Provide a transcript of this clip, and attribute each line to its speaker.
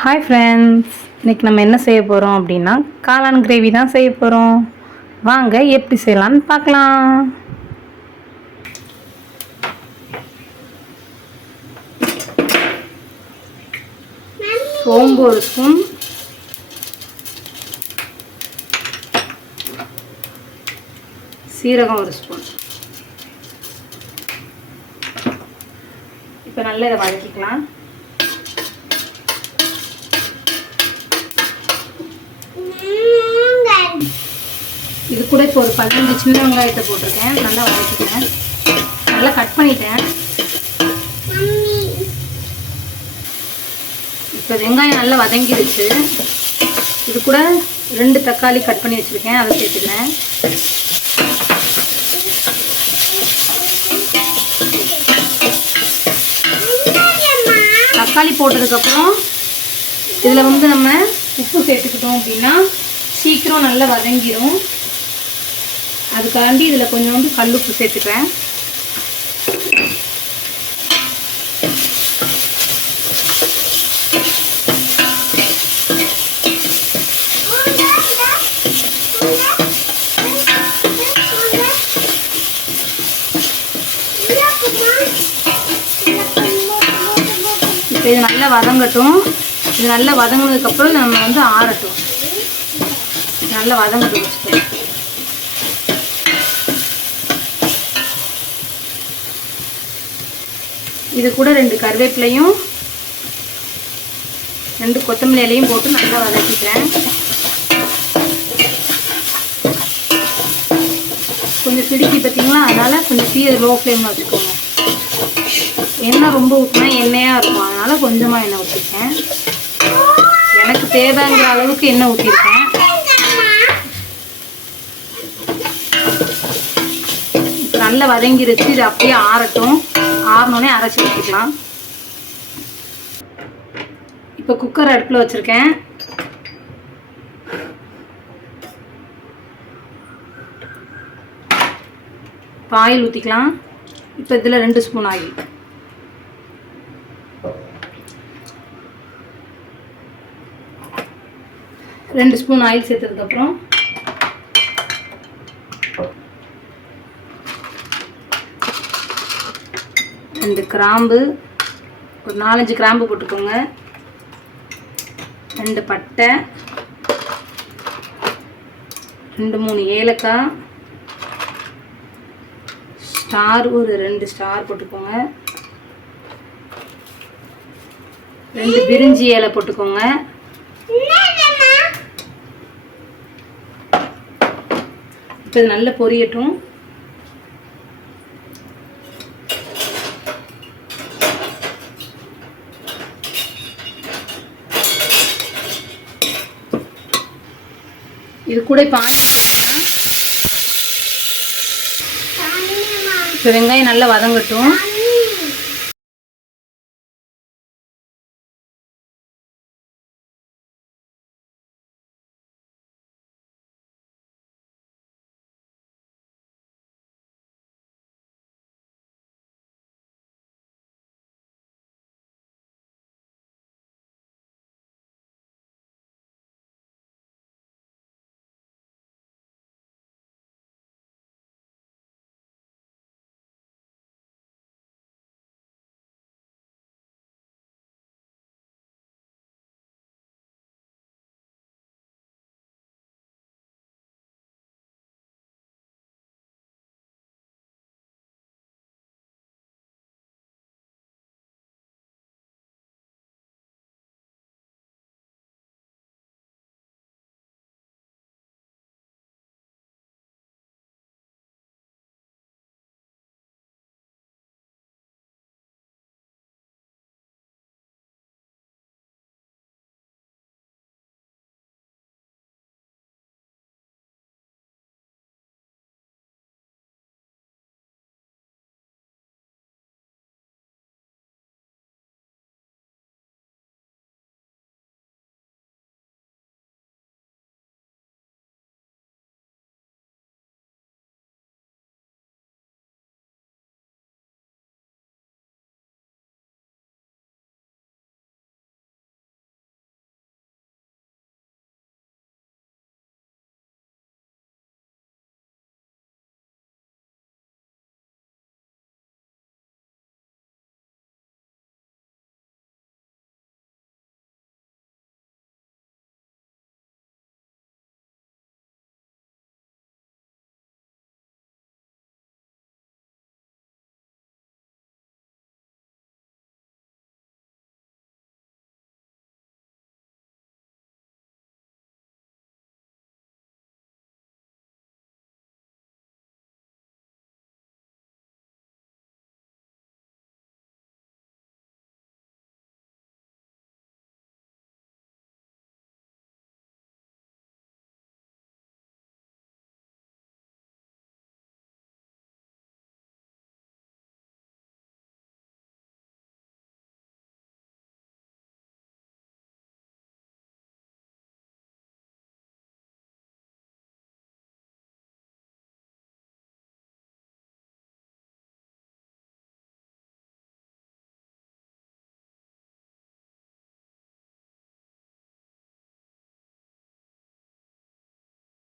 Speaker 1: Hi friends இன்னைக்கு நம்ம என்ன செய்ய போகிறோம் அப்படின்னா காளான் கிரேவி தான் செய்ய போகிறோம் வாங்க எப்படி செய்யலாம்னு பார்க்கலாம். சோம்பு ஒரு ஸ்பூன் சீரகம் ஒரு ஸ்பூன் இப்போ நல்லா இதை வதக்கிக்கலாம். இது கூட இப்போ ஒரு பதினஞ்சு சின்ன வெங்காயத்தை போட்டிருக்கேன். நல்லா வதக்கிட்டேன் நல்லா கட் பண்ணிட்டேன். இப்போ வெங்காயம் நல்லா வதங்கிடுச்சு இது கூட ரெண்டு தக்காளி கட் பண்ணி வச்சுருக்கேன். அதை சேர்த்துக்கிறேன். தக்காளி போட்டதுக்கப்புறம் இதில் வந்து நம்ம உப்பு சேர்த்துக்கிட்டோம் அப்படின்னா சீக்கிரம் நல்லா வதங்கிடும் அதுக்காண்டி இதில் கொஞ்சோண்டு கல்லுப்பு சேர்த்துக்கிறேன். இப்போ இது நல்லா வதங்கட்டும். இது நல்லா வதங்கினதுக்கப்புறம் நம்ம வந்து ஆறட்டும். நல்லா வதங்கட்டும் இது கூட ரெண்டு கருவேப்பிலையும் ரெண்டு கொத்தமல்லி இலையும் போட்டு நல்லா வதக்கிக்கிறேன். கொஞ்சம் பிடிக்கி பார்த்தீங்களா? அதனால் கொஞ்சம் தீ லோ ஃப்ளேமில் வச்சுக்கோங்க. எண்ணெய் ரொம்ப ஊற்றினா எண்ணெயாக இருக்கும். அதனால் கொஞ்சமாக எண்ணெய் ஊற்றிருக்கேன் எனக்கு தேவைங்கிற அளவுக்கு எண்ணெய் ஊற்றிருக்கேன் நல்லா வதங்கிருச்சு. இது அப்படியே ஆறட்டும். ஆறணுன்னே அரைச்சி ஊற்றிக்கலாம் இப்போ குக்கர் அடுப்பில் வச்சுருக்கேன். இப்போ ஆயில் ஊற்றிக்கலாம் இப்போ இதில் ரெண்டு ஸ்பூன் ஆயில். ரெண்டு ஸ்பூன் ஆயில் சேர்த்ததுக்கப்புறம் ரெண்டு கிராம்பு ஒரு நாலஞ்சு கிராம்பு போட்டுக்கோங்க. ரெண்டு பட்டை ரெண்டு மூணு ஏலக்காய் ஸ்டார் ஒரு ரெண்டு ஸ்டார் போட்டுக்கோங்க. ரெண்டு பிரிஞ்சி இலை போட்டுக்கோங்க. இப்போ இது நல்லா பொரியட்டும். இது கூட இப்போ சேர்த்துக்கலாம் இப்போ வெங்காயம் நல்லா வதங்கட்டும்.